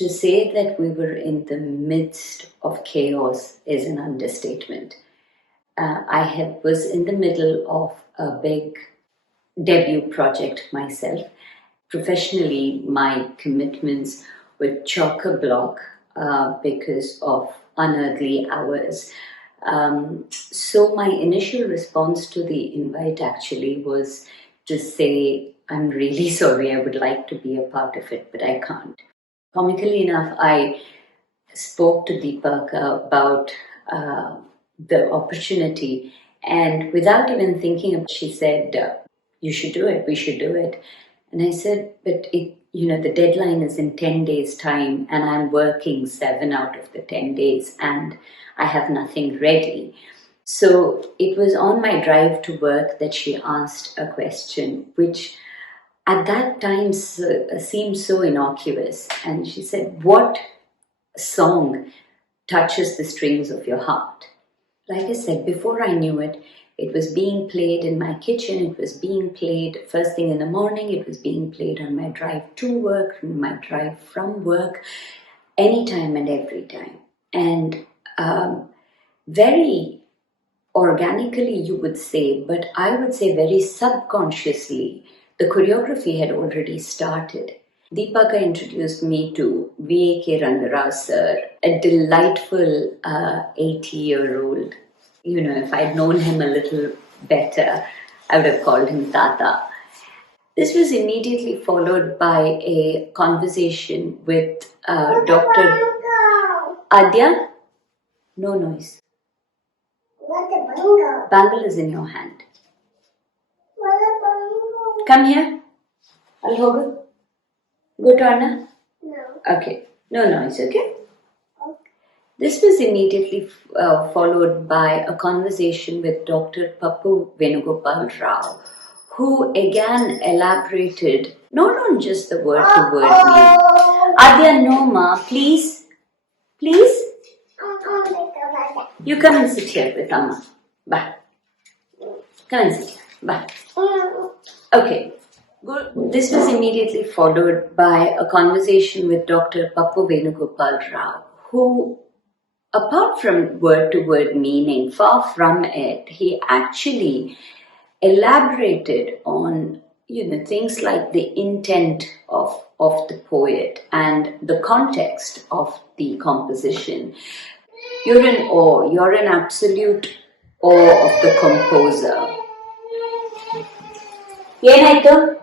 To say that we were in the midst of chaos is an understatement. Was in the middle of a big debut project myself. Professionally, my commitments were chock-a-block because of unearthly hours. So my initial response to the invite actually was to say, I'm really sorry, I would like to be a part of it, but I can't. Comically enough, I spoke to Deepak about the opportunity, and without even thinking, she said, you should do it, we should do it. And I said, but the deadline is in 10 days' time, and I'm working 7 out of the 10 days, and I have nothing ready. So it was on my drive to work that she asked a question, which at that time seemed so innocuous. And she said, what song touches the strings of your heart? Like I said, before I knew it, it was being played in my kitchen, it was being played first thing in the morning, it was being played on my drive to work, on my drive from work, anytime and every time. And very organically, you would say, but I would say very subconsciously, the choreography had already started. Deepaka introduced me to V.A.K. Rangarao sir, a delightful 80-year-old. If I'd known him a little better, I would have called him Tata. This was immediately followed by a conversation with Dr. Adhya. No noise. Bangle is in your hand. Come here. I'll hold it. Go to Anna? No. Okay. No noise, okay? This was immediately followed by a conversation with Dr. Pappu Venugopal Rao, who again elaborated not on just the word-to-word meaning. Adhya, no ma, please. Please? You come and sit here with Amma. Bye. Come and sit here. Bye. Okay. Good. This was immediately followed by a conversation with Dr. Pappu Venugopal Rao, who, apart from word-to-word meaning, far from it, he actually elaborated on, things like the intent of the poet and the context of the composition. You're in awe. You're in absolute awe of the composer. Yenaito?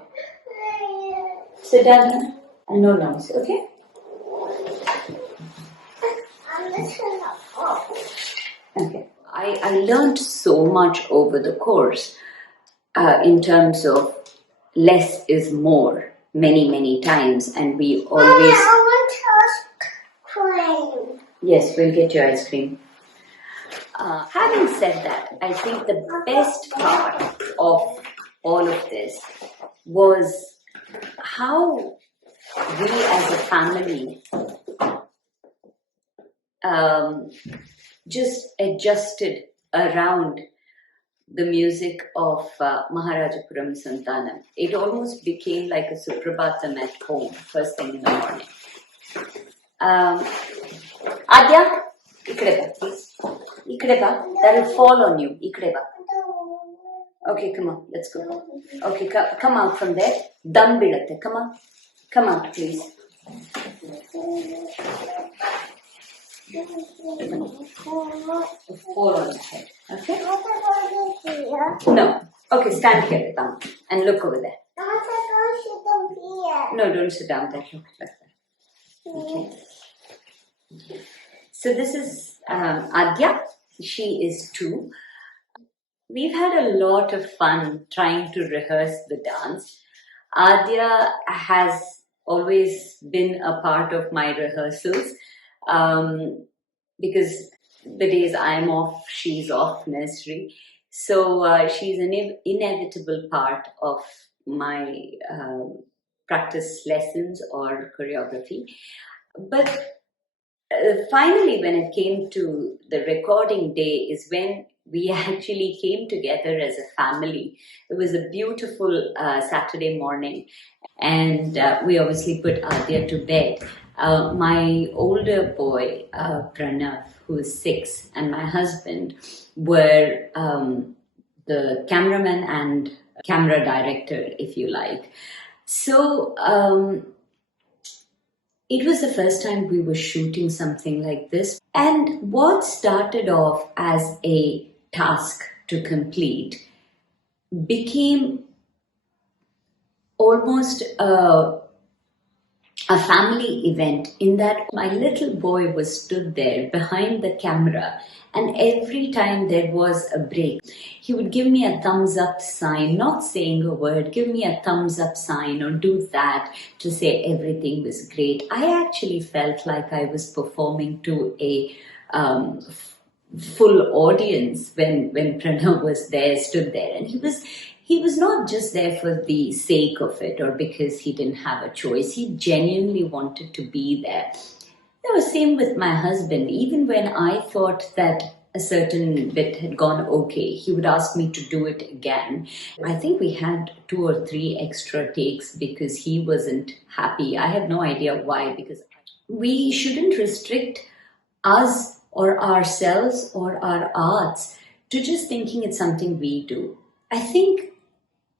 Sit down here. And no noise, okay? Okay. I learned so much over the course in terms of less is more many, many times, and we always... I want ice cream. Yes, we'll get you ice cream. Having said that, I think the best part of all of this was how we as a family just adjusted around the music of Maharajapuram Santanam. It almost became like a Suprabhatam at home, first thing in the morning. Adhya, ikde ba, please. Ikde ba, that will fall on you. Ikde ba. Okay, come on, let's go. Okay, come out from there. Dam bidatte, come on. Come out, please. Fall on the head, okay? No. Okay, stand here, Tam, and look over there. No, don't sit down there. Look like that. Okay. So this is Adhya. She is 2. We've had a lot of fun trying to rehearse the dance. Adhya has always been a part of my rehearsals because the days I'm off, she's off nursery. So she's an inevitable part of my practice lessons or choreography. But finally, when it came to the recording day is when we actually came together as a family. It was a beautiful Saturday morning, and we obviously put Adhya to bed. My older boy, Pranav, who is 6, and my husband were the cameraman and camera director, if you like. So it was the first time we were shooting something like this. And what started off as a task to complete became almost a family event, in that my little boy was stood there behind the camera, and every time there was a break, he would give me a thumbs up sign, not saying a word, give me a thumbs up sign or do that to say everything was great. I actually felt like I was performing to a full audience when Pranav was there, stood there, and he was not just there for the sake of it or because he didn't have a choice. He genuinely wanted to be there. Same with my husband. Even when I thought that a certain bit had gone okay, he would ask me to do it again. I think we had 2 or 3 extra takes because he wasn't happy. I have no idea why, because we shouldn't restrict us or ourselves or our arts to just thinking it's something we do. I think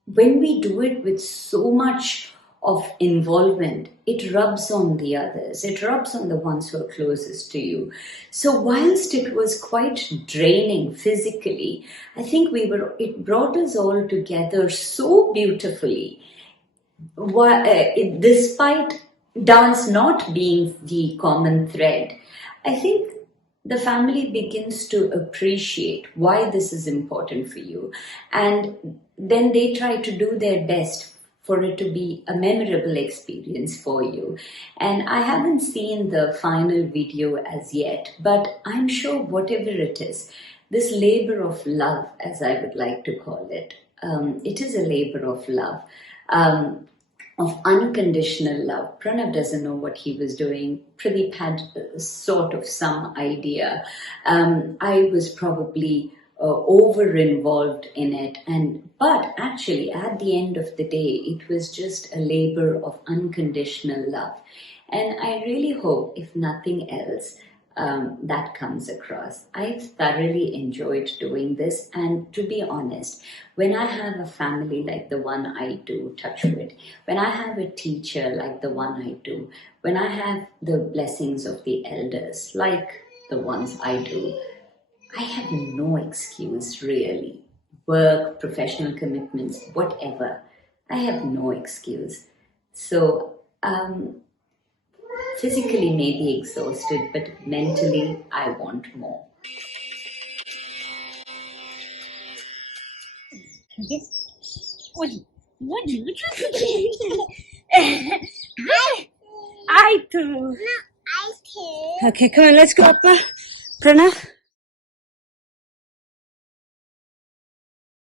when we do it with so much of involvement, it rubs on the others. It rubs on the ones who are closest to you. So whilst it was quite draining physically, I think it brought us all together so beautifully. Despite dance not being the common thread, I think the family begins to appreciate why this is important for you, and then they try to do their best for it to be a memorable experience for you. And I haven't seen the final video as yet, but I'm sure whatever it is, this labor of love, as I would like to call it, it is a labor of love. Of unconditional love. Pranav doesn't know what he was doing. Pradeep had sort of some idea. I was probably over involved in it, but actually at the end of the day, it was just a labor of unconditional love. And I really hope, if nothing else, that comes across. I've thoroughly enjoyed doing this, and to be honest, when I have a family like the one I do, touch wood, when I have a teacher like the one I do, when I have the blessings of the elders like the ones I do, I have no excuse really. Work, professional commitments, whatever. I have no excuse. So, physically may be exhausted, but mentally I want more. I too. Okay, come on, let's go up, Pranav.